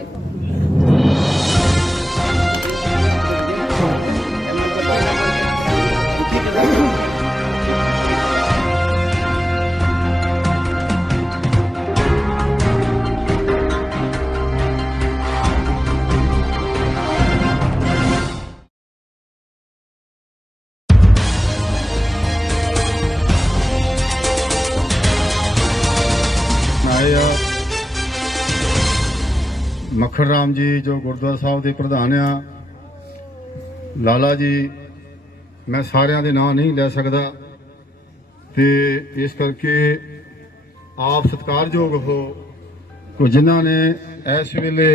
ਆਏ ਮੱਖਣ ਰਾਮ ਜੀ ਜੋ ਗੁਰਦੁਆਰਾ ਸਾਹਿਬ ਦੇ ਪ੍ਰਧਾਨ ਆ, ਲਾਲਾ ਜੀ, ਮੈਂ ਸਾਰਿਆਂ ਦੇ ਨਾਂ ਨਹੀਂ ਲੈ ਸਕਦਾ ਤੇ ਇਸ ਕਰਕੇ ਆਪ ਸਤਿਕਾਰਯੋਗ ਹੋ ਕੋ ਜਿਨ੍ਹਾਂ ਨੇ ਇਸ ਵੇਲੇ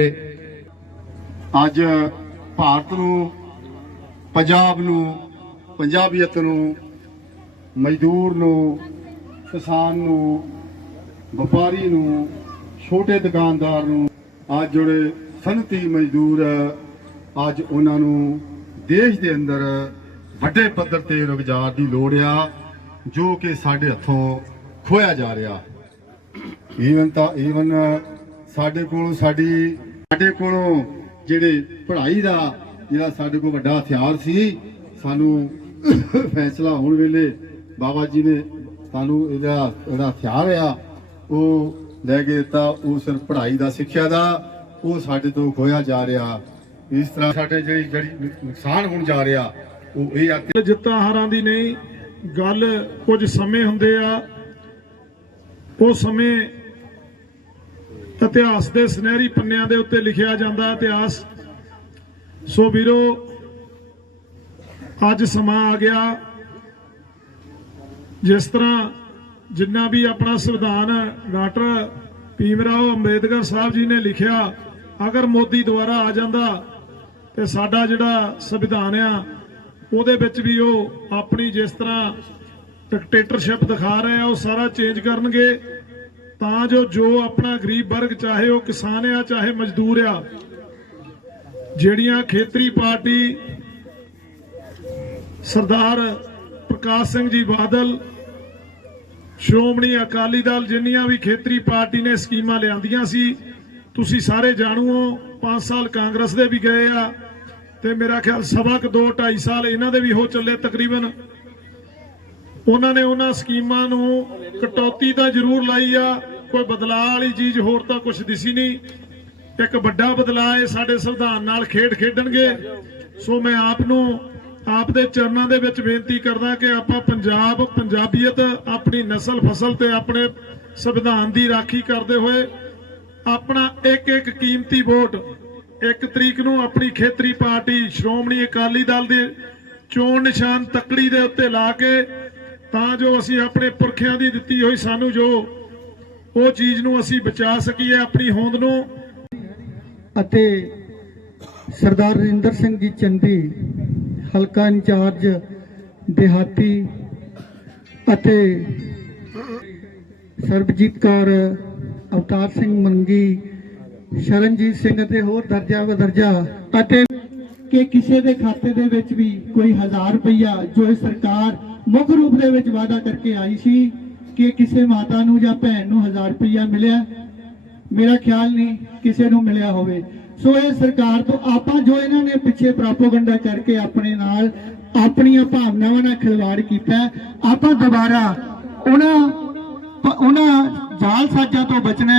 ਅੱਜ ਭਾਰਤ ਨੂੰ, ਪੰਜਾਬ ਨੂੰ, ਪੰਜਾਬੀਅਤ ਨੂੰ, ਮਜ਼ਦੂਰ ਨੂੰ, ਕਿਸਾਨ ਨੂੰ, ਵਪਾਰੀ ਨੂੰ, ਛੋਟੇ ਦੁਕਾਨਦਾਰ ਨੂੰ ਅੱਜ ਜਿਹੜੇ ਸਨਅਤੀ ਮਜ਼ਦੂਰ ਅੱਜ ਉਹਨਾਂ ਨੂੰ ਦੇਸ਼ ਦੇ ਅੰਦਰ ਵੱਡੇ ਪੱਧਰ ਤੇ ਰੁਜ਼ਗਾਰ ਦੀ ਲੋੜ ਆ, ਜੋ ਕਿ ਸਾਡੇ ਹੱਥੋਂ ਖੋਇਆ ਜਾ ਰਿਹਾ। ਈਵਨ ਤਾਂ ਈਵਨ ਸਾਡੇ ਕੋਲ ਸਾਡੀ, ਸਾਡੇ ਕੋਲੋਂ ਜਿਹੜੇ ਪੜ੍ਹਾਈ ਦਾ ਜਿਹੜਾ ਸਾਡੇ ਕੋਲ ਵੱਡਾ ਹਥਿਆਰ ਸੀ, ਸਾਨੂੰ ਫੈਸਲਾ ਹੋਣ ਵੇਲੇ ਬਾਬਾ ਜੀ ਨੇ ਸਾਨੂੰ ਇਹਦਾ ਜਿਹੜਾ ਹਥਿਆਰ ਆ, ਉਹ ਲੈ ਕੇ ਦਿੱਤਾ, ਉਹ ਸਿਰਫ ਪੜ੍ਹਾਈ ਦਾ ਸਿੱਖਿਆ ਦਾ, ਉਹ ਸਾਡੇ ਤੋਂ ਖੋਇਆ ਜਾ ਰਿਹਾ। ਇਸ ਤਰ੍ਹਾਂ ਸਾਡੇ ਜਿਹੜੀ ਜਿਹੜੀ ਨੁਕਸਾਨ ਹੋਣ ਜਾ ਰਿਹਾ, ਉਹ ਇਹ ਆ ਕਿ ਜਿੱਤਾਂ ਹਾਰਾਂ ਦੀ ਨਹੀਂ, ਗੱਲ ਕੁਝ ਸਮੇਂ ਹੁੰਦੇ ਆ। ਉਹ ਸਮੇਂ ਇਤਿਹਾਸ ਦੇ ਸੁਨਹਿਰੀ ਪੰਨਿਆਂ ਦੇ ਉੱਤੇ ਲਿਖਿਆ ਜਾਂਦਾ ਇਤਿਹਾਸ। ਸੋ ਵੀਰੋ, ਅੱਜ ਸਮਾਂ ਆ ਗਿਆ। ਜਿਸ ਤਰ੍ਹਾਂ ਜਿੰਨਾ ਵੀ ਆਪਣਾ ਸੰਵਿਧਾਨ ਡਾਕਟਰ ਭੀਮ ਰਾਓ ਅੰਬੇਦਕਰ ਸਾਹਿਬ ਜੀ ਨੇ ਲਿਖਿਆ, ਅਗਰ ਮੋਦੀ ਦੁਆਰਾ ਆ ਜਾਂਦਾ ਤੇ ਸਾਡਾ ਜਿਹੜਾ ਸੰਵਿਧਾਨ ਆ, ਉਹਦੇ ਵਿੱਚ ਵੀ ਉਹ ਆਪਣੀ ਜਿਸ ਤਰ੍ਹਾਂ ਡਿਕਟੇਟਰਸ਼ਿਪ ਦਿਖਾ ਰਹੇ ਆ ਉਹ ਸਾਰਾ ਚੇਂਜ ਕਰਨਗੇ, ਤਾਂ ਜੋ ਜੋ ਆਪਣਾ ਗਰੀਬ ਵਰਗ ਚਾਹੇ ਉਹ ਕਿਸਾਨ ਆ, ਚਾਹੇ ਮਜ਼ਦੂਰ ਆ, ਜਿਹੜੀਆਂ ਖੇਤਰੀ ਪਾਰਟੀ ਸਰਦਾਰ ਪ੍ਰਕਾਸ਼ ਸਿੰਘ ਜੀ ਬਾਦਲ ਸ਼੍ਰੋਮਣੀ ਅਕਾਲੀ ਦਲ ਜਿੰਨੀਆਂ ਵੀ ਖੇਤਰੀ ਪਾਰਟੀ ਨੇ ਸਕੀਮਾਂ ਲਿਆਂਦੀਆਂ ਸੀ, ਤੁਸੀਂ ਸਾਰੇ ਜਾਣੂ ਹੋ 5 ਸਾਲ ਕਾਂਗਰਸ ਦੇ ਵੀ ਗਏ ਆ ਤੇ ਮੇਰਾ ਖਿਆਲ ਸਵਾ ਕੁ 2 2.5 ਸਾਲ ਇਹਨਾਂ ਦੇ ਵੀ ਹੋ ਚੱਲੇ ਤਕਰੀਬਨ। ਉਹਨਾਂ ਨੇ ਉਹਨਾਂ ਸਕੀਮਾਂ ਨੂੰ ਕਟੌਤੀ ਤਾਂ ਜ਼ਰੂਰ ਲਾਈ ਆ, ਕੋਈ ਬਦਲਾਅ ਵਾਲੀ ਚੀਜ਼ ਹੋਰ ਤਾਂ ਕੁਝ ਦਿਸੀ ਨਹੀਂ। ਇੱਕ ਵੱਡਾ ਬਦਲਾਅ ਹੈ ਸਾਡੇ ਸੰਵਿਧਾਨ ਨਾਲ ਖੇਡ ਖੇਡਣਗੇ। ਸੋ ਮੈਂ ਆਪ ਨੂੰ ਆਪ ਦੇ ਚਰਨਾਂ ਦੇ ਵਿੱਚ ਬੇਨਤੀ ਕਰਦਾ ਕਿ ਆਪਾਂ ਪੰਜਾਬ, ਪੰਜਾਬੀਅਤ ਆਪਣੀ ਨਸਲ ਫਸਲ ਤੇ ਆਪਣੇ ਸੰਵਿਧਾਨ ਦੀ ਰਾਖੀ ਕਰਦੇ ਹੋਏ ਆਪਣਾ ਇੱਕ ਇੱਕ ਕੀਮਤੀ ਵੋਟ ਇੱਕ ਤਰੀਕ ਨੂੰ ਆਪਣੀ ਖੇਤਰੀ ਪਾਰਟੀ ਸ਼੍ਰੋਮਣੀ ਅਕਾਲੀ ਦਲ ਦੇ ਚੋਣ ਨਿਸ਼ਾਨ ਤਕੜੀ ਦੇ ਉੱਤੇ ਲਾ ਕੇ ਤਾਂ ਜੋ ਅਸੀਂ ਆਪਣੇ ਪੁਰਖਿਆਂ ਦੀ ਦਿੱਤੀ ਹੋਈ ਸਾਨੂੰ ਜੋ ਉਹ ਚੀਜ਼ ਨੂੰ ਅਸੀਂ ਬਚਾ ਸਕੀਏ ਆਪਣੀ ਹੋਂਦ ਨੂੰ। ਅਤੇ ਸਰਦਾਰ ਰਜਿੰਦਰ ਸਿੰਘ ਜੀ ਚੰਦੀ ਹਲਕਾ ਇੰਚਾਰਜ ਦਿਹਾਤੀ ਅਤੇ ਸਰਬਜੀਤ ਕੌਰ ਅਵਤਾਰ ਸਿੰਘ ਮੰਗੀ, ਸ਼ਰਨਜੀਤ ਸਿੰਘ ਅਤੇ ਹੋਰ ਦਰਜਾ ਬਦਰਜਾ ਅਤੇ ਕਿ ਕਿਸੇ ਦੇ ਖਾਤੇ ਦੇ ਵਿੱਚ ਵੀ ਕੋਈ 1000 ਰੁਪਈਆ ਜੋ ਇਹ ਸਰਕਾਰ ਮੁੱਖ ਰੂਪ ਦੇ ਵਿੱਚ ਵਾਅਦਾ ਕਰਕੇ ਆਈ ਸੀ ਕਿ ਕਿਸੇ ਮਾਤਾ ਨੂੰ ਜਾਂ ਭੈਣ ਨੂੰ 1000 ਰੁਪਈਆ ਮਿਲਿਆ, ਮੇਰਾ ਖਿਆਲ ਨਹੀਂ ਕਿਸੇ ਨੂੰ ਮਿਲਿਆ ਹੋਵੇ। ਸੋ ਇਹ ਸਰਕਾਰ ਤੋਂ ਆਪਾਂ ਜੋ ਇਹਨਾਂ ਨੇ ਪਿੱਛੇ ਪ੍ਰਾਪੋਗੰਡਾ ਕਰਕੇ ਆਪਣੇ ਨਾਲ ਆਪਣੀਆਂ ਭਾਵਨਾਵਾਂ ਨਾਲ ਖਿਲਵਾੜ ਕੀਤਾ ਆਪਾਂ ਦੁਬਾਰਾ ਉਹਨਾਂ ਉਹਨਾਂ ਜਾਲ ਸਾਜ਼ਾਂ ਤੋਂ ਬਚਣਾ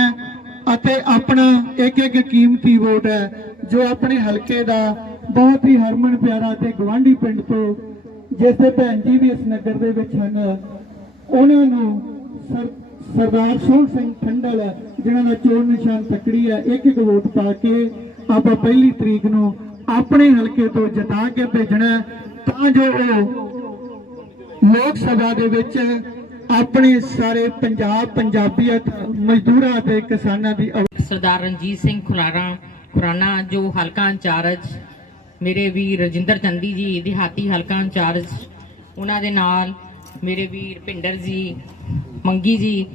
ਅਤੇ ਆਪਣਾ ਇੱਕ ਇੱਕ ਕੀਮਤੀ ਵੋਟ ਹੈ, ਜੋ ਆਪਣੇ ਹਲਕੇ ਦਾ ਬਹੁਤ ਹੀ ਹਰਮਨ ਪਿਆਰਾ ਤੇ ਗਵਾਂਢੀ ਪਿੰਡ ਤੋਂ ਜਿਸ ਦੇ ਭੈਣ ਜੀ ਵੀ ਇਸ ਨਗਰ ਦੇ ਵਿੱਚ ਹਨ, ਉਹਨਾਂ ਨੂੰ ਸਰਦਾਰ ਸੋਹਣ ਸਿੰਘ ਠੰਡਲ ਜਿਨ੍ਹਾਂ ਦਾ ਚੋਣ ਨਿਸ਼ਾਨ ਤਕੜੀ ਹੈ ਇੱਕ ਇੱਕ ਵੋਟ ਪਾ ਕੇ ਆਪਾਂ ਪਹਿਲੀ ਤਰੀਕ ਨੂੰ ਆਪਣੇ ਹਲਕੇ ਤੋਂ ਜਿਤਾ ਕੇ ਭੇਜਣਾ ਤਾਂ ਜੋ ਉਹ ਲੋਕ ਸਭਾ ਦੇ ਵਿੱਚ ਆਪਣੇ ਸਾਰੇ ਪੰਜਾਬ ਪੰਜਾਬੀਅਤ ਮਜ਼ਦੂਰਾਂ ਤੇ ਕਿਸਾਨਾਂ ਦੀ ਸਰਦਾਰ ਰਣਜੀਤ ਸਿੰਘ ਖੁਲਾਰਾ ਖੁਰਾਨਾ ਜੋ ਹਲਕਾ ਇੰਚਾਰਜ, ਮੇਰੇ ਵੀਰ ਰਜਿੰਦਰ ਚੰਦੀ ਜੀ, ਦਿਹਾਤੀ ਹਲਕਾ ਇੰਚਾਰਜ, ਉਹਨਾਂ ਦੇ ਨਾਲ ਮੇਰੇ ਵੀਰ ਭਿੰਡਰ ਜੀ, ਮੰਗੀ ਜੀ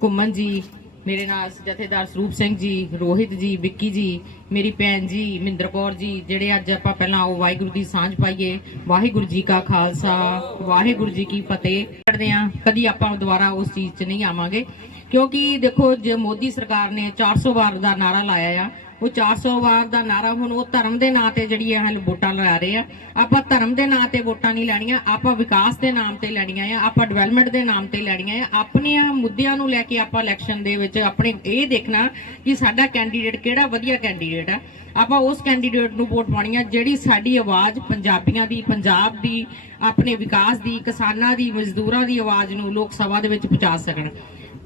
ਕੁਮਨ ਜੀ ਮੇਰੇ ਨਾਲ ਜਥੇਦਾਰ ਸਰੂਪ ਸਿੰਘ ਜੀ, ਰੋਹਿਤ ਜੀ, ਵਿੱਕੀ ਜੀ, ਮੇਰੀ ਭੈਣ ਜੀ ਮਿੰਦਰ ਕੌਰ ਜੀ, ਜਿਹੜੇ ਅੱਜ ਆਪਾਂ ਪਹਿਲਾਂ ਉਹ ਵਾਹਿਗੁਰੂ ਦੀ ਸਾਂਝ ਪਾਈਏ। ਵਾਹਿਗੁਰੂ ਜੀ ਕਾ ਖਾਲਸਾ, ਵਾਹਿਗੁਰੂ ਜੀ ਕੀ ਫਤਿਹ। ਕਰਦੇ ਆ ਕਦੀ ਆਪਾਂ ਦੁਬਾਰਾ ਉਸ ਚੀਜ਼ 'ਚ ਨਹੀਂ ਆਵਾਂਗੇ। ਕਿਉਂਕਿ ਦੇਖੋ, ਜੇ ਮੋਦੀ ਸਰਕਾਰ ਨੇ 400 ਵਾਰ ਦਾ ਨਾਰਾ ਲਾਇਆ ਆ ਉਹ 400 ਵਾਰ ਦਾ ਨਾਰਾ ਹੁਣ ਉਹ ਧਰਮ ਦੇ ਨਾਂ ਤੇ ਜਿਹੜੀ ਇਹ ਵੋਟਾਂ ਲਗਾ ਰਹੇ ਆ। ਆਪਾਂ ਧਰਮ ਦੇ ਨਾਂ ਤੇ ਵੋਟਾਂ ਨਹੀਂ ਲੈਣੀਆਂ, ਆਪਾਂ ਵਿਕਾਸ ਦੇ ਨਾਮ ਤੇ ਲੈਣੀਆਂ ਆ, ਆਪਾਂ ਡਿਵੈਲਪਮੈਂਟ ਦੇ ਨਾਮ ਤੇ ਲੈਣੀਆਂ ਆ। ਆਪਣੇ ਮੁੱਦਿਆਂ ਨੂੰ ਲੈ ਕੇ ਆਪਾਂ ਇਲੈਕਸ਼ਨ ਦੇ ਵਿੱਚ ਆਪਣੇ ਇਹ ਦੇਖਣਾ ਕਿ ਸਾਡਾ ਕੈਂਡੀਡੇਟ ਕਿਹੜਾ ਵਧੀਆ ਕੈਂਡੀਡੇਟ ਆ। ਆਪਾਂ ਉਸ ਕੈਂਡੀਡੇਟ ਨੂੰ ਵੋਟ ਪਾਉਣੀ ਆ ਜਿਹੜੀ ਸਾਡੀ ਆਵਾਜ਼ ਪੰਜਾਬੀਆਂ ਦੀ, ਪੰਜਾਬ ਦੀ, ਆਪਣੇ ਵਿਕਾਸ ਦੀ, ਕਿਸਾਨਾਂ ਦੀ, ਮਜ਼ਦੂਰਾਂ ਦੀ ਆਵਾਜ਼ ਨੂੰ ਲੋਕ ਸਭਾ ਦੇ ਵਿੱਚ ਪਹੁੰਚਾ ਸਕਣ।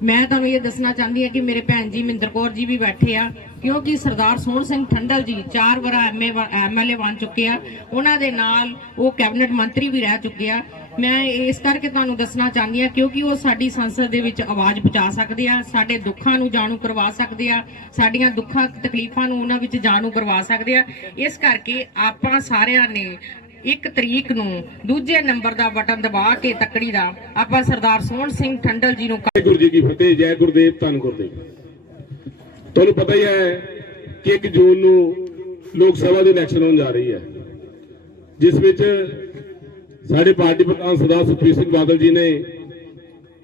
ਮੈਂ ਤੁਹਾਨੂੰ ਇਹ ਦੱਸਣਾ ਚਾਹੁੰਦੀ ਹਾਂ ਕਿ ਮੇਰੇ ਭੈਣ ਜੀ ਮਹਿੰਦਰ ਕੌਰ ਜੀ ਵੀ ਬੈਠੇ ਆ, ਕਿਉਂਕਿ ਸਰਦਾਰ ਸੋਹਣ ਸਿੰਘ ਠੰਡਲ ਜੀ ਚਾਰ ਵਾਰ ਐਮਏ ਐਮਐਲਏ ਬਣ ਚੁੱਕੇ ਆ। ਉਹਨਾਂ ਦੇ ਨਾਲ ਉਹ ਕੈਬਨਿਟ ਮੰਤਰੀ ਵੀ ਰਹਿ ਚੁੱਕੇ ਆ। ਮੈਂ ਇਸ ਕਰਕੇ ਤੁਹਾਨੂੰ ਦੱਸਣਾ ਚਾਹੁੰਦੀ ਹਾਂ, ਕਿਉਂਕਿ ਉਹ ਸਾਡੀ ਸੰਸਦ ਦੇ ਵਿੱਚ ਆਵਾਜ਼ ਪਹੁੰਚਾ ਸਕਦੇ ਆ, ਸਾਡੇ ਦੁੱਖਾਂ ਨੂੰ ਜਾਣੂ ਕਰਵਾ ਸਕਦੇ ਆ, ਸਾਡੀਆਂ ਦੁੱਖਾਂ ਤਕਲੀਫਾਂ ਨੂੰ ਉਹਨਾਂ ਵਿੱਚ ਜਾਣੂ ਕਰਵਾ ਸਕਦੇ ਆ। ਇਸ ਕਰਕੇ ਆਪਾਂ ਸਾਰਿਆਂ ਨੇ ਇੱਕ ਤਰੀਕ ਨੂੰ ਦੂਜੇ ਨੰਬਰ ਦਾ ਬਟਨ ਦਬਾ ਕੇ ਤੱਕੜੀ ਦਾ, ਆਪਾਂ ਸਰਦਾਰ ਸੋਹਣ ਸਿੰਘ ਠੰਡਲ ਜੀ ਨੂੰ ਵਾਹਿਗੁਰੂ ਜੀ ਕੀ ਫਤਿਹ, ਜੈ ਗੁਰਦੇਵ, ਧੰਨ ਗੁਰਦੇਵ। ਤੁਹਾਨੂੰ ਪਤਾ ਹੀ ਹੈ ਕਿ 1 ਜੂਨ ਨੂੰ ਲੋਕ ਸਭਾ ਦੀ ਇਲੈਕਸ਼ਨ ਹੋਣ ਜਾ ਰਹੀ ਹੈ। ਜਿਸ ਵਿੱਚ ਸਾਡੇ ਪਾਰਟੀ ਪ੍ਰਧਾਨ ਸਰਦਾਰ ਸੁਖਬੀਰ ਸਿੰਘ ਬਾਦਲ ਜੀ ਨੇ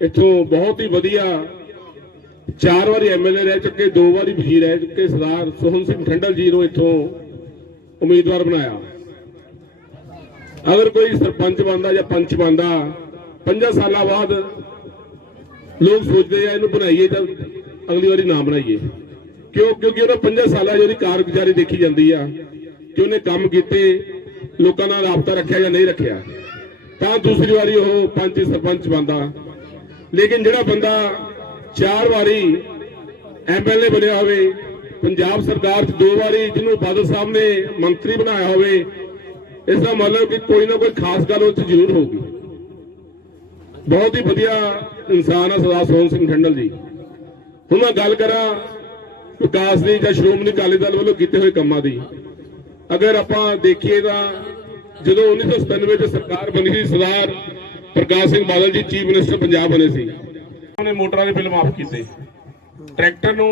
ਇੱਥੋਂ ਬਹੁਤ ਹੀ ਵਧੀਆ ਚਾਰ ਵਾਰੀ ਐਮਐਲਏ ਰਹਿ ਚੁੱਕੇ, ਦੋ ਵਾਰੀ ਵਜ਼ੀਰ ਰਹਿ ਚੁੱਕੇ, ਸਰਦਾਰ ਸੋਹਣ ਸਿੰਘ ਠੰਡਲ ਜੀ ਨੂੰ ਇੱਥੋਂ ਉਮੀਦਵਾਰ ਬਣਾਇਆ। ਅਗਰ ਕੋਈ ਸਰਪੰਚ ਬਣਦਾ ਜਾਂ ਪੰਚ ਬਣਦਾ 5 ਸਾਲਾਂ ਬਾਅਦ ਲੋਕ ਸੋਚਦੇ ਆ, ਇਹਨੂੰ ਬਣਾਈਏ ਤਾਂ ਅਗਲੀ ਵਾਰੀ ਨਾ ਬਣਾਈਏ। ਕਿਉਂ? ਕਿਉਂਕਿ ਉਹਨਾਂ 5 ਸਾਲਾਂ 'ਚ ਉਹਦੀ ਕਾਰਗੁਜ਼ਾਰੀ ਦੇਖੀ ਜਾਂਦੀ ਆ, ਕਿ ਉਹਨੇ ਕੰਮ ਕੀਤੇ, ਲੋਕਾਂ ਨਾਲ ਰਾਬਤਾ ਰੱਖਿਆ ਜਾਂ ਨਹੀਂ ਰੱਖਿਆ। ਤਾਂ ਦੂਸਰੀ ਵਾਰੀ ਉਹ ਪੰਚ, ਸਰਪੰਚ ਬਣਦਾ। ਲੇਕਿਨ ਜਿਹੜਾ ਬੰਦਾ ਚਾਰ ਵਾਰੀ ਐਮਐਲਏ ਬਣਿਆ ਹੋਵੇ, ਪੰਜਾਬ ਸਰਕਾਰ 'ਚ ਦੋ ਵਾਰੀ ਜਿਹਨੂੰ ਬਾਦਲ ਸਾਹਿਬ ਨੇ ਮੰਤਰੀ ਬਣਾਇਆ ਹੋਵੇ ਇਸ ਦਾ ਮਤਲਬ ਕਿ ਕੋਈ ਨਾ ਕੋਈ ਖਾਸ ਗੱਲ ਉਹ 'ਚ ਜ਼ਰੂਰ ਹੋਊਗੀ। ਬਹੁਤ ਹੀ ਵਧੀਆ ਇਨਸਾਨ ਆ ਸਰਦਾਰ ਸੋਹਣ ਸਿੰਘ ਠੰਡਲ ਜੀ। ਹੁਣ ਮੈਂ ਗੱਲ ਕਰਾਂ ਵਿਕਾਸ ਦੀ ਜਾਂ ਸ਼੍ਰੋਮਣੀ ਅਕਾਲੀ ਦਲ ਵੱਲੋਂ ਕੀਤੇ ਹੋਏ ਕੰਮਾਂ ਦੀ। ਅਗਰ ਆਪਾਂ ਦੇਖੀਏ ਤਾਂ ਜਦੋਂ 1997 ਚ ਸਰਕਾਰ ਬਣੀ ਸੀ, ਸਰਦਾਰ ਪ੍ਰਕਾਸ਼ ਸਿੰਘ ਬਾਦਲ ਜੀ ਚੀਫ ਮਿਨਿਸਟਰ ਪੰਜਾਬ ਬਣੇ ਸੀ। ਉਹਨੇ ਮੋਟਰਾਂ ਦੇ ਬਿੱਲ ਮਾਫ ਕੀਤੇ। ਟਰੈਕਟਰ ਨੂੰ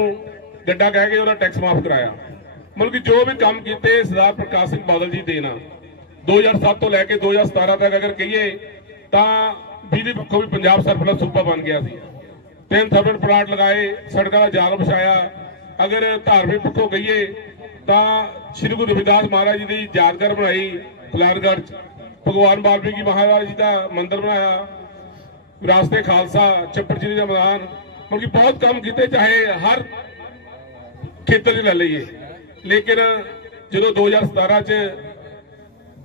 ਗੱਡਾ ਕਹਿ ਕੇ ਉਹਦਾ ਟੈਕਸ ਮਾਫ ਕਰਾਇਆ। ਮਤਲਬ ਕਿ ਜੋ ਵੀ ਕੰਮ ਕੀਤੇ ਸਰਦਾਰ ਪ੍ਰਕਾਸ਼ ਸਿੰਘ ਬਾਦਲ ਜੀ ਦੇਣਾ 2007 ਤੋਂ ਲੈ ਕੇ 2017 ਤੱਕ ਅਗਰ ਕਹੀਏ, ਤਾਂ ਬਿਜਲੀ ਪੱਖੋਂ ਵੀ ਪੰਜਾਬ ਸਰਪਲਸ ਸੂਬਾ ਬਣ ਗਿਆ ਸੀ। ਤਿੰਨ ਥਰਮਲ ਪਲਾਂਟ ਲਗਾਏ, ਸੜਕਾਂ ਦਾ ਜਾਲ ਵਿਛਾਇਆ। ਅਗਰ ਧਾਰਮਿਕ ਪੱਖੋਂ ਕਹੀਏ, ਤਾਂ ਸ੍ਰੀ ਗੁਰੂ ਰਵਿਦਾਸ ਮਹਾਰਾਜ ਜੀ ਦੀ ਯਾਦਗਾਰ ਬਣਾਈ ਫਲਾਰਗੜ੍ਹ ਚ। ਭਗਵਾਨ ਵਾਲਮੀਕੀ ਮਹਾਰਾਜ ਜੀ ਦਾ ਮੰਦਿਰ ਬਣਾਇਆ। ਵਿਰਾਸਤੇ ਖਾਲਸਾ ਚੱਪੜਚਿੜੀ ਦਾ ਮੈਦਾਨ। ਮਤਲਬ ਬਹੁਤ ਕੰਮ ਕੀਤੇ, ਚਾਹੇ ਹਰ ਖੇਤਰ 'ਚ ਲੈ ਲਈਏ। ਲੇਕਿਨ ਜਦੋਂ 2017 ਚ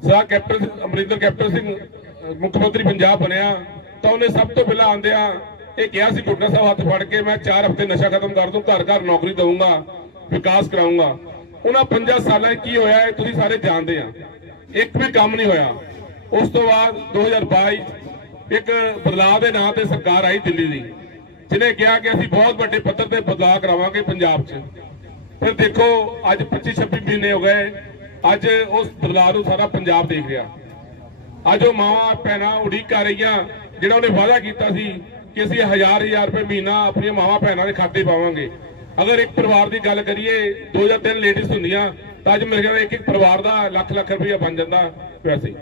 ਸਾ ਕੈਪਟਨ ਅਮਰਿੰਦਰ ਕੈਪਟਨ ਸਿੰਘ ਮੁੱਖ ਮੰਤਰੀ ਪੰਜਾਬ ਬਣਿਆ, ਤਾਂ ਉਹਨੇ ਸਭ ਤੋਂ ਪਹਿਲਾਂ ਆਂਦਿਆਂ ਇਹ ਕਿਹਾ ਸੀ ਗੁਰਨਾ ਸਾਹਿਬ ਹੱਥ ਫੜ ਕੇ ਮੈਂ 4 ਹਫ਼ਤੇ ਨਸ਼ਾ ਖਤਮ ਕਰ ਦੂੰ, ਘਰ ਘਰ ਨੌਕਰੀ ਦਊਂਗਾ, ਵਿਕਾਸ ਕਰਾਊਂਗਾ। ਉਹਨਾਂ 5 ਸਾਲਾਂ ਕੀ ਹੋਇਆ, ਇਹ ਤੁਸੀਂ ਸਾਰੇ ਜਾਣਦੇ ਆ। ਇੱਕ ਵੀ ਕੰਮ ਨਹੀਂ ਹੋਇਆ। ਉਸ ਤੋਂ ਬਾਅਦ 2022 ਇੱਕ ਬਦਲਾਅ ਦੇ ਨਾਂ ਤੇ ਸਰਕਾਰ ਆਈ ਦਿੱਲੀ ਦੀ, ਜਿਹਨੇ ਕਿਹਾ ਕਿ ਅਸੀਂ ਬਹੁਤ ਵੱਡੇ ਪੱਧਰ ਤੇ ਬਦਲਾਅ ਕਰਾਵਾਂਗੇ ਪੰਜਾਬ 'ਚ। ਫਿਰ ਦੇਖੋ, ਅੱਜ 25 26 ਮਹੀਨੇ ਹੋ ਗਏ ਅੱਜ ਉਸ ਬਦਲਾਅ ਨੂੰ ਸਾਰਾ ਪੰਜਾਬ ਦੇਖ ਰਿਹਾ। ਅੱਜ ਉਹ ਮਾਵਾਂ, ਭੈਣਾਂ ਉਡੀਕ ਕਰ ਰਹੀਆਂ, ਜਿਹੜਾ ਉਹਨੇ ਵਾਅਦਾ ਕੀਤਾ ਸੀ ਕਿ ਅਸੀਂ ਹਜ਼ਾਰ ਹਜ਼ਾਰ ਰੁਪਏ ਮਹੀਨਾ ਆਪਣੀਆਂ ਮਾਵਾਂ, ਭੈਣਾਂ ਦੇ ਖਾਤੇ ਪਾਵਾਂਗੇ। ਅਗਰ ਇੱਕ ਪਰਿਵਾਰ ਦੀ ਗੱਲ ਕਰੀਏ, ਦੋ ਜਾਂ ਤਿੰਨ ਲੇਡੀਜ਼ ਹੁੰਦੀਆਂ, ਤਾਂ ਅੱਜ ਮੇਰੇ ਖਿਆਲ ਇੱਕ ਇੱਕ ਪਰਿਵਾਰ ਦਾ ਲੱਖ ਲੱਖ ਰੁਪਇਆ ਬਣ ਜਾਂਦਾ ਵੈਸੇ।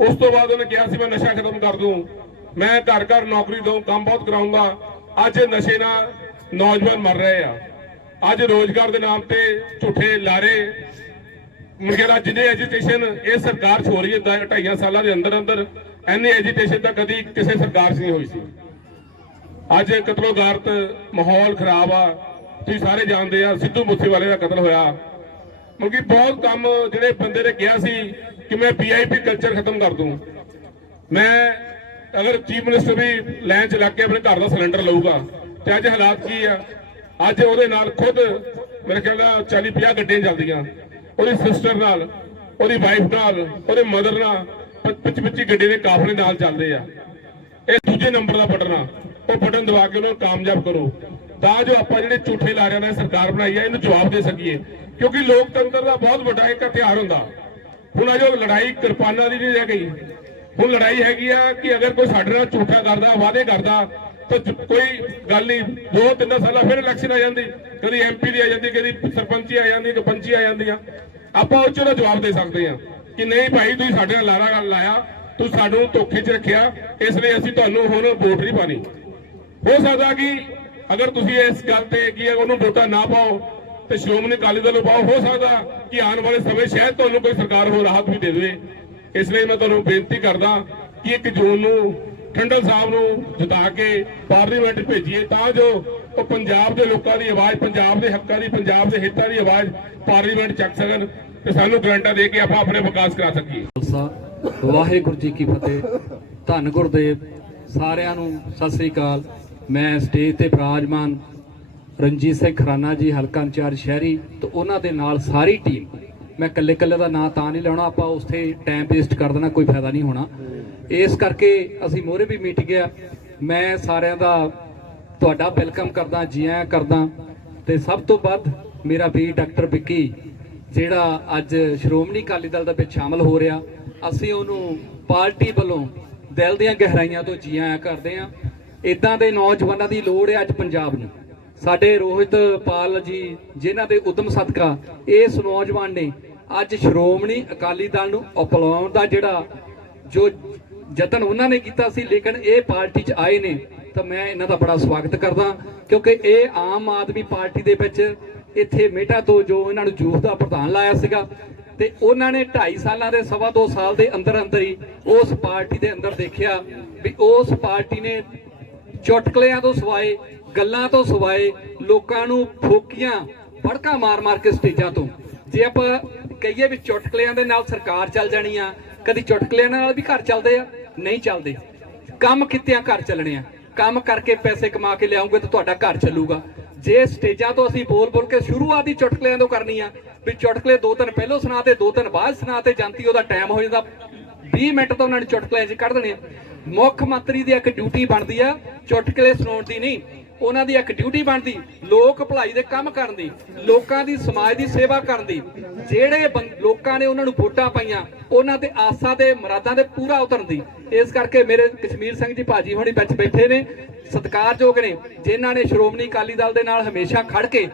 ਉਸ ਤੋਂ ਬਾਅਦ ਉਹਨੇ ਕਿਹਾ ਸੀ, ਮੈਂ ਨਸ਼ਾ ਖਤਮ ਕਰ ਦੂੰ। ਮੈਂ ਘਰ ਘਰ ਨੌਕਰੀ ਦਊਂ, ਕੰਮ ਬਹੁਤ ਕਰਾਉਂਗਾ ਅੱਜ ਨਸ਼ੇ ਨਾਲ ਨੌਜਵਾਨ ਮਰ ਰਹੇ ਆ। ਅੱਜ ਰੋਜ਼ਗਾਰ ਦੇ ਨਾਮ ਤੇ ਝੂਠੇ ਲਾਰੇ ਮੁਰਗੇਲਾ ਜਿੰਨੇ ਐਜੀਟੇਸ਼ਨ ਇਹ ਸਰਕਾਰ 'ਚ ਹੋ ਰਹੀ ਹੈ ਢਾਈਆਂ ਸਾਲਾਂ ਦੇ ਅੰਦਰ ਅੰਦਰ ਐਨੀ ਐਜੀਟੇਸ਼ਨ ਤਾਂ ਕਦੀ ਕਿਸੇ ਸਰਕਾਰ 'ਚ ਨਹੀਂ ਹੋਈ ਸੀ। ਅੱਜ ਕਤਲੋਗਾਰਤ ਮਾਹੌਲ ਖਰਾਬ ਆ, ਤੁਸੀਂ ਸਾਰੇ ਜਾਣਦੇ ਆ, ਸਿੱਧੂ ਮੂਸੇਵਾਲੇ ਦਾ ਕਤਲ ਹੋਇਆ। ਕਿਉਂਕਿ ਬਹੁਤ ਕੰਮ ਜਿਹੜੇ ਬੰਦੇ ਨੇ ਕਿਹਾ ਸੀ ਕਿ ਮੈਂ ਪੀਆਈਪੀ ਕਲਚਰ ਖਤਮ ਕਰ ਦੂੰ। ਮੈਂ ਅਗਰ ਚੀਫ ਮਿਨਿਸਟਰ ਵੀ ਲੈਣ 'ਚ ਲੱਗ ਕੇ ਆਪਣੇ ਘਰ ਦਾ ਸਿਲੰਡਰ ਲਊਗਾ, ਤੇ ਅੱਜ ਹਾਲਾਤ ਕੀ ਆ? ਅੱਜ ਉਹਦੇ ਨਾਲ ਖੁਦ ਮੇਰੇ ਖਿਆਲ ਨਾਲ 40 50 ਗੱਡੀਆਂ ਚੱਲਦੀਆਂ। ਉਹਦੀ ਸਿਸਟਰ ਨਾਲ, ਉਹਦੀ ਵਾਈਫ ਨਾਲ, ਉਹਦੇ ਮਦਰ ਨਾਲ 25 25 ਗੱਡੀ ਦੇ ਕਾਫਲੇ ਨਾਲ ਚੱਲਦੇ ਆ। ਇਹ ਦੂਜੇ ਨੰਬਰ ਦਾ ਬਟਨ ਆ। ਉਹ ਬਟਨ ਦਬਾ ਕੇ ਉਹਨੂੰ ਕਾਮਯਾਬ ਕਰੋ। ਤਾਂ ਜੋ ਆਪਾਂ ਜਿਹੜੇ ਝੂਠੇ ਲਾਰਿਆਂ ਨਾਲ ਸਰਕਾਰ ਬਣਾਈ ਆ, ਇਹਨੂੰ ਜਵਾਬ ਦੇ ਸਕੀਏ। ਕਿਉਂਕਿ ਲੋਕਤੰਤਰ ਦਾ ਬਹੁਤ ਵੱਡਾ ਇੱਕ ਹਥਿਆਰ ਹੁੰਦਾ। ਹੁਣ ਅਜੋ ਲੜਾਈ ਕਿਰਪਾਨਾਂ ਦੀ ਨਹੀਂ ਰਹਿ ਗਈ। ਹੁਣ ਲੜਾਈ ਹੈਗੀ ਆ ਕਿ ਅਗਰ ਕੋਈ ਸਾਡੇ ਨਾਲ ਝੂਠਾ ਕਰਦਾ, ਵਾਅਦੇ ਕਰਦਾ ਤਾਂ ਕੋਈ ਗੱਲ ਨਹੀਂ। ਦੋ ਤਿੰਨ ਸਾਲਾਂ ਫਿਰ ਇਲੈਕਸ਼ਨ ਆ ਜਾਂਦੀ। ਕਦੀ ਐਮਪੀ ਦੀ ਆ ਜਾਂਦੀ, ਕਦੀ ਸਰਪੰਚੀ ਆ ਜਾਂਦੀ, ਕਦੀ ਪੰਚੀ ਆ ਜਾਂਦੀਆਂ। ਆਪਾਂ ਉਹ 'ਚ ਜਵਾਬ ਦੇ ਸਕਦੇ ਆ ਕਿ ਨਹੀਂ ਭਾਈ, ਤੁਸੀਂ ਸਾਡੇ ਨਾਲ ਲਾਰਾ ਗੱਲ ਲਾਇਆ, ਤੂੰ ਸਾਨੂੰ ਧੋਖੇ 'ਚ ਰੱਖਿਆ, ਇਸ ਲਈ ਅਸੀਂ ਤੁਹਾਨੂੰ ਹੁਣ ਵੋਟ ਨਹੀਂ ਪਾਣੀ ਹੋ ਸਕਦਾ ਕਿ ਅਗਰ ਤੁਸੀਂ ਇਸ ਗੱਲ ਤੇ ਕਿ ਉਹਨੂੰ ਵੋਟਾਂ ਨਾ ਪਾਓ, ਤੇ ਸ਼੍ਰੋਮਣੀ ਅਕਾਲੀ ਦਲ ਨੂੰ ਪਾਓ, ਹੋ ਸਕਦਾ ਕਿ ਆਉਣ ਵਾਲੇ ਸਮੇਂ ਸ਼ਾਇਦ ਤੁਹਾਨੂੰ ਕੋਈ ਸਰਕਾਰ ਹੋਰ ਰਾਹਤ ਵੀ ਦੇ ਦੇਵੇ। ਇਸ ਲਈ ਮੈਂ ਤੁਹਾਨੂੰ ਬੇਨਤੀ ਕਰਦਾ ਕਿ 1 ਜੂਨ ਨੂੰ ਠੰਡਲ ਸਾਹਿਬ ਨੂੰ ਜਿਤਾ ਕੇ ਪਾਰਲੀਮੈਂਟ ਭੇਜੀਏ, ਤਾਂ ਜੋ ਉਹ ਪੰਜਾਬ ਦੇ ਲੋਕਾਂ ਦੀ ਆਵਾਜ਼, ਪੰਜਾਬ ਦੇ ਹੱਕਾਂ ਦੀ, ਪੰਜਾਬ ਦੇ ਹਿੱਤਾਂ ਦੀ ਆਵਾਜ਼ ਪਾਰਲੀਮੈਂਟ ਚੱਕ ਸਕਣ ਤੇ ਸਾਨੂੰ ਗਰੰਟਾ ਦੇ ਕੇ ਆਪਾਂ ਆਪਣੇ ਵਿਕਾਸ ਕਰਾ ਸਕੀਏ। ਖਾਲਸਾ, ਵਾਹਿਗੁਰੂ ਜੀ ਕੀ ਫਤਿਹ। ਧੰਨ ਗੁਰਦੇਵ, ਸਾਰਿਆਂ ਨੂੰ ਸਤਿ ਸ੍ਰੀ ਅਕਾਲ। ਮੈਂ ਸਟੇਜ ਤੇ ਬਿਰਾਜਮਾਨ ਰਣਜੀਤ ਸਿੰਘ ਖਰਾਨਾ ਜੀ, ਹਲਕਾ ਇੰਚਾਰਜ ਸ਼ਹਿਰੀ ਤੇ ਉਹਨਾਂ ਦੇ ਨਾਲ ਸਾਰੀ ਟੀਮ। ਮੈਂ ਇਕੱਲੇ ਇਕੱਲੇ ਦਾ ਨਾਂ ਤਾਂ ਨਹੀਂ ਲਾਉਣਾ, ਆਪਾਂ ਉਸਤੇ ਟਾਈਮ ਵੇਸਟ ਕਰ ਦੇਣਾ, ਕੋਈ ਫਾਇਦਾ ਨਹੀਂ ਹੋਣਾ। ਇਸ ਕਰਕੇ ਅਸੀਂ ਮੋਰੇ ਵੀ ਮੀਟ ਗਿਆ। ਮੈਂ ਸਾਰਿਆਂ ਦਾ ਤੁਹਾਡਾ ਵੈਲਕਮ ਕਰਦਾ, ਜੀ ਆਇਆਂ ਕਰਦਾ। ਤੇ ਸਭ ਤੋਂ ਵੱਧ ਮੇਰਾ ਵੀਰ ਡਾਕਟਰ ਵਿੱਕੀ, ਜਿਹੜਾ ਅੱਜ ਸ਼੍ਰੋਮਣੀ ਅਕਾਲੀ ਦਲ ਦੇ ਵਿੱਚ ਸ਼ਾਮਲ ਹੋ ਰਿਹਾ। ਅਸੀਂ ਉਹਨੂੰ ਪਾਰਟੀ ਵੱਲੋਂ ਦਿਲ ਦੀਆਂ ਗਹਿਰਾਈਆਂ ਤੋਂ ਜੀ ਆਇਆਂ ਕਰਦੇ ਹਾਂ ਇਦਾਂ ਦੇ ਨੌਜਵਾਨਾਂ ਦੀ ਲੋੜ ਹੈ ਅੱਜ ਪੰਜਾਬ ਨੂੰ। ਸਾਡੇ ਰੋਹਿਤ ਪਾਲ ਜੀ, ਜਿਨ੍ਹਾਂ ਦੇ ਉਦਮ ਸਦਕਾ ਇਸ ਨੌਜਵਾਨ ਨੇ ਅੱਜ ਸ਼੍ਰੋਮਣੀ ਅਕਾਲੀ ਦਲ ਨੂੰ ਅਪਲਾਉਣ ਦਾ ਜਿਹੜਾ ਜੋ ਯਤਨ ਉਹਨਾਂ ਨੇ ਕੀਤਾ ਸੀ, ਲੇਕਿਨ ਇਹ ਪਾਰਟੀ 'ਚ ਆਏ ਨੇ, ਤਾਂ ਮੈਂ ਇਹਨਾਂ ਦਾ ਬੜਾ ਸਵਾਗਤ ਕਰਦਾ ਕਿਉਂਕਿ ਇਹ ਆਮ ਆਦਮੀ ਪਾਰਟੀ ਦੇ ਵਿੱਚ ਇੱਥੇ ਮੇਟਾ ਤੋਂ ਜੋ ਇਹਨਾਂ ਨੂੰ ਜੂਥ ਦਾ ਪ੍ਰਧਾਨ ਲਾਇਆ ਸੀਗਾ, ਤੇ ਉਹਨਾਂ ਨੇ 2.5 ਸਾਲਾਂ ਦੇ, ਸਵਾ ਦੋ ਸਾਲ ਦੇ ਅੰਦਰ ਅੰਦਰ ਹੀ ਉਸ ਪਾਰਟੀ ਦੇ ਅੰਦਰ ਦੇਖਿਆ ਵੀ ਉਸ ਪਾਰਟੀ ਨੇ ਚੁਟਕਲਿਆਂ ਤੋਂ ਸਵਾਏ, ਗੱਲਾਂ ਤੋਂ ਸਵਾਏ, ਲੋਕਾਂ ਨੂੰ ਫੋਕੀਆਂ ਫੜਕਾਂ ਮਾਰ-ਮਾਰ ਕੇ ਸਟੇਜਾਂ ਤੋਂ। ਜੇ ਆਪਾਂ ਕਹੀਏ ਵੀ ਚੁਟਕਲਿਆਂ ਦੇ ਨਾਲ ਸਰਕਾਰ ਚੱਲ ਜਾਣੀ ਆ, ਕਦੀ ਚੁਟਕਲਿਆਂ ਨਾਲ ਵੀ ਘਰ ਚੱਲਦੇ ਆ, ਨਹੀਂ ਚੱਲਦੇ। ਕੰਮ ਕੀਤਿਆਂ ਘਰ ਚੱਲਣੇ ਆ? ਕੰਮ ਕਰਕੇ ਪੈਸੇ ਕਮਾ ਕੇ ਲਿਆਉਂਗੇ ਤਾਂ ਤੁਹਾਡਾ ਘਰ ਚੱਲੂਗਾ। ਜੇ ਸਟੇਜਾਂ ਤੋਂ ਅਸੀਂ ਬੋਲ ਬੋਲ ਕੇ ਸ਼ੁਰੂਆਤ ਹੀ ਚੁਟਕਲਿਆਂ ਤੋਂ ਕਰਨੀ ਆ, ਵੀ ਚੁਟਕਲੇ ਦੋ ਤਿੰਨ ਪਹਿਲੋਂ ਸੁਣਾ ਤੇ, ਦੋ ਤਿੰਨ ਬਾਅਦ ਸੁਣਾ ਤੇ ਜਾਂਤੀ, ਉਹਦਾ ਟਾਈਮ ਹੋ ਜਾਂਦਾ। 20 ਮਿੰਟ ਤਾਂ ਉਹਨਾਂ ਨੇ ਚੁਟਕਲਿਆਂ 'ਚ ਕੱਢ ਦੇਣੇ ਆ। ਮੁੱਖ ਮੰਤਰੀ ਦੀ ਇੱਕ ਡਿਊਟੀ ਬਣਦੀ ਆ, ਚੁਟਕਲੇ ਸੁਣਾਉਣ ਦੀ ਨਹੀਂ। ਉਹਨਾਂ ਦੀ ਇੱਕ ਡਿਊਟੀ ਬਣਦੀ, ਲੋਕ ਭਲਾਈ ਦੇ ਕੰਮ ਕਰਨ ਦੀ, ਲੋਕਾਂ ਦੀ ਸਮਾਜ ਦੀ ਸੇਵਾ ਕਰਨ ਦੀ। ਜਿਹੜੇ ਬੰ- ਲੋਕਾਂ ਨੇ ਉਹਨਾਂ ਨੂੰ ਵੋਟਾਂ ਪਾਈਆਂ, ਉਹਨਾਂ ਦੇ ਆਸਾਂ ਤੇ ਮੁਰਾਦਾਂ ਤੇ ਪੂਰਾ ਉਤਰਨ ਦੀ। ਇਸ ਕਰਕੇ ਮੇਰੇ ਕਸ਼ਮੀਰ ਸਿੰਘ ਜੀ ਭਾਜੀ ਹੋਣੀ ਵਿੱਚ ਬੈਠੇ ਨੇ, ਸਤਿਕਾਰਯੋਗ ਨੇ, ਜਿਨ੍ਹਾਂ ਨੇ ਸ਼੍ਰੋਮਣੀ ਅਕਾਲੀ ਦਲ ਦੇ ਨਾਲ ਹਮੇਸ਼ਾ ਖੜ ਕੇ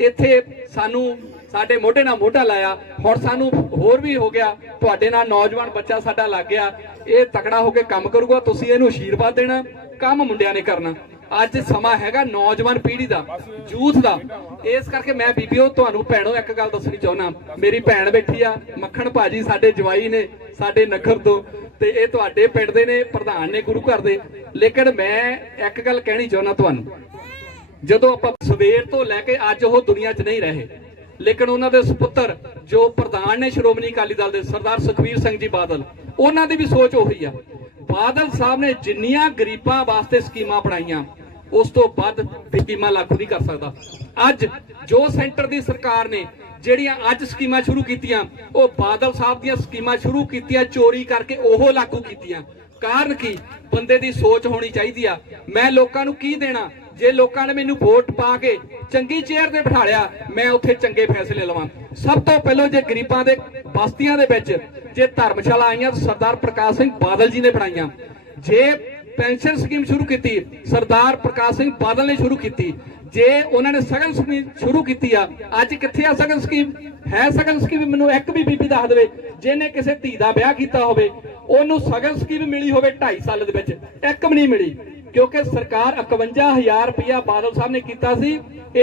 ਇੱਥੇ ਸਾਨੂੰ, ਸਾਡੇ ਮੋਢੇ ਨਾਲ ਮੋਢਾ ਲਾਇਆ, ਹੁਣ ਸਾਨੂੰ ਹੋਰ ਵੀ ਹੋ ਗਿਆ, ਤੁਹਾਡੇ ਨਾਲ ਨੌਜਵਾਨ ਬੱਚਾ ਸਾਡਾ ਲੱਗ ਗਿਆ, ਇਹ ਤਕੜਾ ਹੋ ਕੇ ਕੰਮ ਕਰੂਗਾ, ਤੁਸੀਂ ਇਹਨੂੰ ਆਸ਼ੀਰਵਾਦ ਦੇਣਾ, ਕੰਮ ਮੁੰਡਿਆਂ ਨੇ ਕਰਨਾ। ਅੱਜ ਸਮਾਂ ਹੈਗਾ ਨੌਜਵਾਨ ਪੀੜ੍ਹੀ ਦਾ, ਯੂਥ ਦਾ। ਇਸ ਕਰਕੇ ਮੈਂ ਬੀਬੀਓ, ਤੁਹਾਨੂੰ ਭੈਣੋ ਇੱਕ ਗੱਲ ਦੱਸਣੀ ਚਾਹੁੰਦਾ। ਮੇਰੀ ਭੈਣ ਬੈਠੀ ਆ, ਮੱਖਣ ਭਾਜੀ ਸਾਡੇ ਜਵਾਈ ਨੇ, ਸਾਡੇ ਨਖਰ ਤੋਂ। ਤੇ ਇਹ ਤੁਹਾਡੇ ਪਿੰਡ ਦੇ ਨੇ, ਪ੍ਰਧਾਨ ਨੇ ਗੁਰੂ ਘਰ ਦੇ। ਲੇਕਿਨ ਮੈਂ ਇੱਕ ਗੱਲ ਕਹਿਣੀ ਚਾਹੁੰਦਾ ਤੁਹਾਨੂੰ। ਜਦੋਂ ਆਪਾਂ ਸਵੇਰ ਤੋਂ ਲੈ ਕੇ ਅੱਜ ਉਹ ਦੁਨੀਆ 'ਚ ਨਹੀਂ ਰਹੇ, ਲੇਕਿਨ ਉਹਨਾਂ ਦੇ ਸੁਪੁੱਤਰ, ਜੋ ਪ੍ਰਧਾਨ ਨੇ ਸ਼੍ਰੋਮਣੀ ਅਕਾਲੀ ਦਲ ਦੇ ਸਰਦਾਰ ਸੁਖਵੀਰ ਸਿੰਘ ਜੀ ਬਾਦਲ, ਉਹਨਾਂ ਦੀ ਵੀ ਸੋਚ ਉਹੀ ਆ। ਬਾਦਲ ਸਾਹਿਬ ਨੇ ਜਿੰਨੀਆਂ ਗਰੀਬਾਂ ਵਾਸਤੇ ਸਕੀਮਾਂ ਬਣਾਈਆਂ, ਉਸ ਤੋਂ ਵੱਧ ਸਕੀਮਾਂ ਲਾਗੂ ਨਹੀਂ ਕਰ ਸਕਦਾ। ਅੱਜ ਜੋ ਸੈਂਟਰ ਦੀ ਸਰਕਾਰ ਨੇ ਜਿਹੜੀਆਂ ਅੱਜ ਸਕੀਮਾਂ ਸ਼ੁਰੂ ਕੀਤੀਆਂ, ਉਹ ਬਾਦਲ ਸਾਹਿਬ ਦੀਆਂ ਸਕੀਮਾਂ ਸ਼ੁਰੂ ਕੀਤੀਆਂ, ਚੋਰੀ ਕਰਕੇ ਉਹ ਲਾਗੂ ਕੀਤੀਆਂ। ਕਾਰਨ ਕੀ? ਬੰਦੇ ਦੀ ਸੋਚ ਹੋਣੀ ਚਾਹੀਦੀ ਆ। ਮੈਂ ਲੋਕਾਂ ਨੂੰ ਕੀ ਦੇਣਾ? ਜੇ ਲੋਕਾਂ ਨੇ ਮੈਨੂੰ ਵੋਟ ਪਾ ਕੇ ਚੰਗੀ ਚੇਅਰ ਤੇ ਬਿਠਾ ਲਿਆ, ਮੈਂ ਉੱਥੇ ਚੰਗੇ ਫੈਸਲੇ ਲਵਾਂ। ਸਭ ਤੋਂ ਪਹਿਲਾਂ ਜੇ ਗਰੀਬਾਂ ਦੇ, ਬਸਤੀਆਂ ਦੇ ਵਿੱਚ ਜੇ ਧਰਮਸ਼ਾਲਾ ਆਈਆਂ, ਤਾਂ ਸਰਦਾਰ ਪ੍ਰਕਾਸ਼ ਸਿੰਘ ਬਾਦਲ ਜੀ ਨੇ ਬਣਾਈਆਂ। ਜੇ ਪੈਨਸ਼ਨ ਸਕੀਮ ਸ਼ੁਰੂ ਕੀਤੀ, ਸਰਦਾਰ ਪ੍ਰਕਾਸ਼ ਸਿੰਘ ਬਾਦਲ ਨੇ ਸ਼ੁਰੂ ਕੀਤੀ, ਜੇ ਉਹਨਾਂ ਨੇ ਸਗਨ ਸਕੀਮ ਸ਼ੁਰੂ ਕੀਤੀ ਆ, ਅੱਜ ਕਿੱਥੇ ਆ ਸਗਨ ਸਕੀਮ? ਹੈ ਸਗਨ ਸਕੀਮ? ਮੈਨੂੰ ਇੱਕ ਵੀ ਬੀਬੀ ਦੱਸ ਦੇਵੇ, ਜਿਹਨੇ ਕਿਸੇ ਧੀ ਦਾ ਵਿਆਹ ਕੀਤਾ ਹੋਵੇ, ਉਹਨੂੰ ਸਗਨ ਸਕੀਮ ਮਿਲੀ ਹੋਵੇ 2.5 ਸਾਲ ਦੇ ਵਿੱਚ, ਇੱਕ ਵੀ ਨਹੀਂ ਮਿਲੀ। ਕਿਉਂਕਿ ਸਰਕਾਰ 51000 ਰੁਪਇਆ ਬਾਦਲ ਸਾਹਿਬ ਨੇ ਕੀਤਾ ਸੀ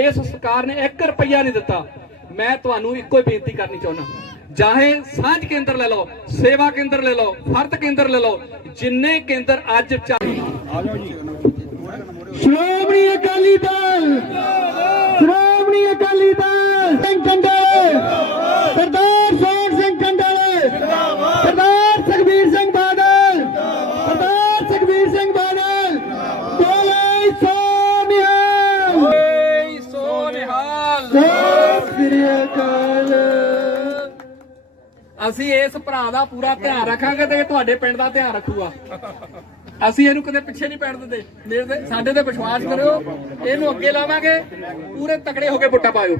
ਇਸ ਸਰਕਾਰ ਨੇ 1 ਰੁਪਇਆ ਨਹੀਂ ਦਿੱਤਾ। ਮੈਂ ਤੁਹਾਨੂੰ ਇੱਕੋ ਹੀ ਬੇਨਤੀ ਕਰਨੀ ਚਾਹੁੰਦਾ ਚਾਹੇ ਸਾਂਝ ਕੇਂਦਰ ਲੈ ਲਓ ਸੇਵਾ ਕੇਂਦਰ ਲੈ ਲਓ ਫਰਦ ਕੇਂਦਰ ਲੈ ਲਓ ਜਿੰਨੇ ਕੇਂਦਰ ਅੱਜ ਚੱਲ ਸ਼੍ਰੋਮਣੀ ਅਕਾਲੀ ਦਲ ਸ਼੍ਰੋਮਣੀ ਅਕਾਲੀ ਦਲ ਸਿੰਘ ਅਸੀਂ ਇਸ ਭਰਾ ਦਾ ਪੂਰਾ ਧਿਆਨ ਰੱਖਾਂਗੇ ਤੇ ਤੁਹਾਡੇ ਪਿੰਡ ਦਾ ਧਿਆਨ ਰੱਖੂਗਾ। ਅਸੀਂ ਇਹਨੂੰ ਕਦੇ ਪਿੱਛੇ ਨਹੀਂ ਪੈਣ ਦਿੰਦੇ। ਮੇਰੇ ਤੇ ਸਾਡੇ ਤੇ ਵਿਸ਼ਵਾਸ ਕਰਿਓ ਇਹਨੂੰ ਅੱਗੇ ਲਾਵਾਂਗੇ ਪੂਰੇ ਤਕੜੇ ਹੋ ਕੇ ਵੋਟਾਂ ਪਾਇਓ।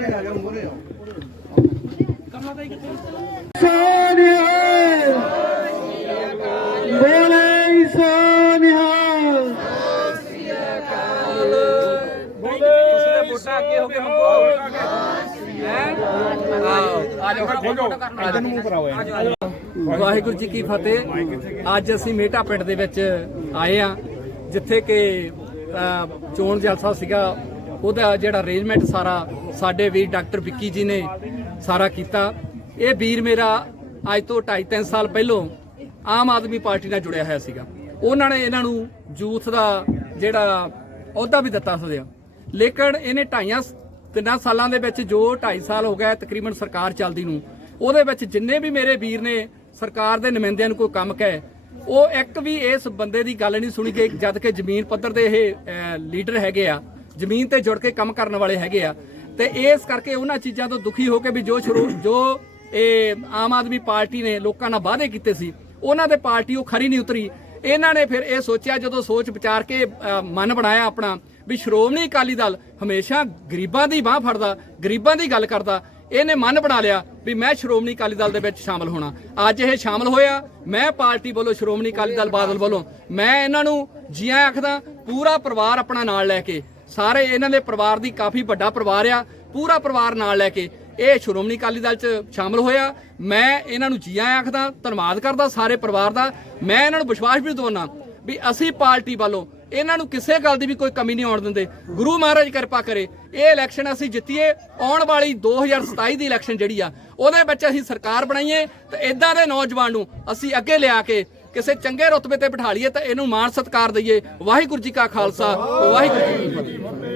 ਸੋਨਿਹਾਲ ਬੋਲੇ ਵਾਹਿਗੁਰੂ ਜੀ ਕੀ ਫਤਿਹ। ਅੱਜ ਅਸੀਂ ਮੇਟਾ ਪਿੰਡ ਦੇ ਵਿੱਚ ਆਏ ਆ ਜਿੱਥੇ ਕਿ ਚੋਣ ਜਲਸਾ ਸੀਗਾ। ਉਹਦਾ ਜਿਹੜਾ ਅਰੇਂਜਮੈਂਟ ਸਾਰਾ ਸਾਡੇ ਵੀਰ ਡਾਕਟਰ ਵਿੱਕੀ ਜੀ ਨੇ ਸਾਰਾ ਕੀਤਾ। ਇਹ ਵੀਰ ਮੇਰਾ ਅੱਜ ਤੋਂ 2.5 3 ਸਾਲ ਪਹਿਲੋਂ ਆਮ ਆਦਮੀ ਪਾਰਟੀ ਨਾਲ ਜੁੜਿਆ ਹੋਇਆ ਸੀਗਾ। ਉਹਨਾਂ ਨੇ ਇਹਨਾਂ ਨੂੰ ਯੂਥ ਦਾ ਜਿਹੜਾ ਅਹੁਦਾ ਵੀ ਦਿੱਤਾ ਸੀਗਾ ਲੇਕਿਨ ਇਹਨੇ ਢਾਈਆਂ ਤਿੰਨਾਂ ਸਾਲਾਂ ਦੇ ਵਿੱਚ ਜੋ 2.5 ਸਾਲ ਹੋ ਗਏ ਤਕਰੀਬਨ ਸਰਕਾਰ ਚੱਲਦੀ ਨੂੰ, ਉਹਦੇ ਵਿੱਚ ਜਿੰਨੇ ਵੀ ਮੇਰੇ ਵੀਰ ਨੇ ਸਰਕਾਰ ਦੇ ਨੁਮਾਇੰਦਿਆਂ ਨੂੰ ਕੋਈ ਕੰਮ ਕਹੇ, ਉਹ ਇੱਕ ਵੀ ਇਸ ਬੰਦੇ ਦੀ ਗੱਲ ਨਹੀਂ ਸੁਣੀ ਗਈ, ਜਦ ਕਿ ਜ਼ਮੀਨ ਪੱਧਰ ਦੇ ਇਹ ਲੀਡਰ ਹੈਗੇ ਆ, ਜ਼ਮੀਨ ਤੇ ਜੁੜ ਕੇ ਕੰਮ ਕਰਨ ਵਾਲੇ ਹੈਗੇ ਆ, ਤੇ ਇਸ ਕਰਕੇ ਉਹਨਾਂ ਚੀਜ਼ਾਂ ਤੋਂ ਦੁਖੀ ਹੋ ਕੇ ਵੀ ਜੋ ਸ਼ੁਰੂ, ਜੋ ਇਹ ਆਮ ਆਦਮੀ ਪਾਰਟੀ ਨੇ ਲੋਕਾਂ ਨਾਲ ਵਾਅਦੇ ਕੀਤੇ ਸੀ, ਉਹਨਾਂ ਦੇ ਪਾਰਟੀ ਉਹ ਖਰੀ ਨਹੀਂ ਉਤਰੀ। ਇਹਨਾਂ ਨੇ ਫਿਰ ਇਹ ਸੋਚਿਆ, ਜਦੋਂ ਸੋਚ ਵਿਚਾਰ ਕੇ ਮਨ ਬਣਾਇਆ ਆਪਣਾ ਵੀ ਸ਼੍ਰੋਮਣੀ ਅਕਾਲੀ ਦਲ ਹਮੇਸ਼ਾ ਗਰੀਬਾਂ ਦੀ ਬਾਹ ਫੜਦਾ, ਗਰੀਬਾਂ ਦੀ ਗੱਲ ਕਰਦਾ। ਇਹਨੇ ਮਨ ਬਣਾ ਲਿਆ ਵੀ ਮੈਂ ਸ਼੍ਰੋਮਣੀ ਅਕਾਲੀ ਦਲ ਦੇ ਵਿੱਚ ਸ਼ਾਮਲ ਹੋਣਾ। ਅੱਜ ਇਹ ਸ਼ਾਮਲ ਹੋਇਆ, ਮੈਂ ਪਾਰਟੀ ਵੱਲੋਂ ਸ਼੍ਰੋਮਣੀ ਅਕਾਲੀ ਦਲ ਬਾਦਲ ਵੱਲੋਂ। ਮੈਂ ਇਹਨਾਂ ਨੂੰ ਜੀਆਂ ਆਖਦਾ, ਪੂਰਾ ਪਰਿਵਾਰ ਆਪਣਾ ਨਾਲ ਲੈ ਕੇ, ਸਾਰੇ ਇਹਨਾਂ ਦੇ ਪਰਿਵਾਰ ਦੀ ਕਾਫੀ ਵੱਡਾ ਪਰਿਵਾਰ ਆ, ਪੂਰਾ ਪਰਿਵਾਰ ਨਾਲ ਲੈ ਕੇ ਇਹ ਸ਼੍ਰੋਮਣੀ ਅਕਾਲੀ ਦਲ ਚ ਸ਼ਾਮਲ ਹੋਇਆ। ਮੈਂ ਇਹਨਾਂ ਨੂੰ ਜੀ ਆਇਆਂ ਆਖਦਾ, ਧੰਨਵਾਦ ਕਰਦਾ ਸਾਰੇ ਪਰਿਵਾਰ ਦਾ। ਮੈਂ ਇਹਨਾਂ ਨੂੰ ਵਿਸ਼ਵਾਸ ਵੀ ਦਿਵਾਉਣਾ ਵੀ ਅਸੀਂ ਪਾਰਟੀ ਵੱਲੋਂ ਇਹਨਾਂ ਨੂੰ ਕਿਸੇ ਗੱਲ ਦੀ ਵੀ ਕੋਈ ਕਮੀ ਨਹੀਂ ਆਉਣ ਦਿੰਦੇ। ਗੁਰੂ ਮਹਾਰਾਜ ਕਿਰਪਾ ਕਰੇ, ਇਹ ਇਲੈਕਸ਼ਨ ਅਸੀਂ ਜਿੱਤੀਏ, ਆਉਣ ਵਾਲੀ 2027 ਦੀ ਇਲੈਕਸ਼ਨ ਜਿਹੜੀ ਆ, ਉਹਦੇ ਵਿੱਚ ਅਸੀਂ ਸਰਕਾਰ ਬਣਾਈਏ ਤੇ ਇਦਾਂ ਦੇ ਨੌਜਵਾਨ ਨੂੰ ਅਸੀਂ ਅੱਗੇ ਲਿਆ ਕੇ ਕਿਸੇ ਚੰਗੇ ਰੁਤਬੇ ਤੇ ਬਿਠਾ ਲਈਏ ਤਾਂ ਇਹਨੂੰ ਮਾਣ ਸਤਿਕਾਰ ਦਈਏ। ਵਾਹਿਗੁਰੂ ਜੀ ਕਾ ਖਾਲਸਾ, ਵਾਹਿਗੁਰੂ ਜੀ ਕੀ ਫਤਿਹ।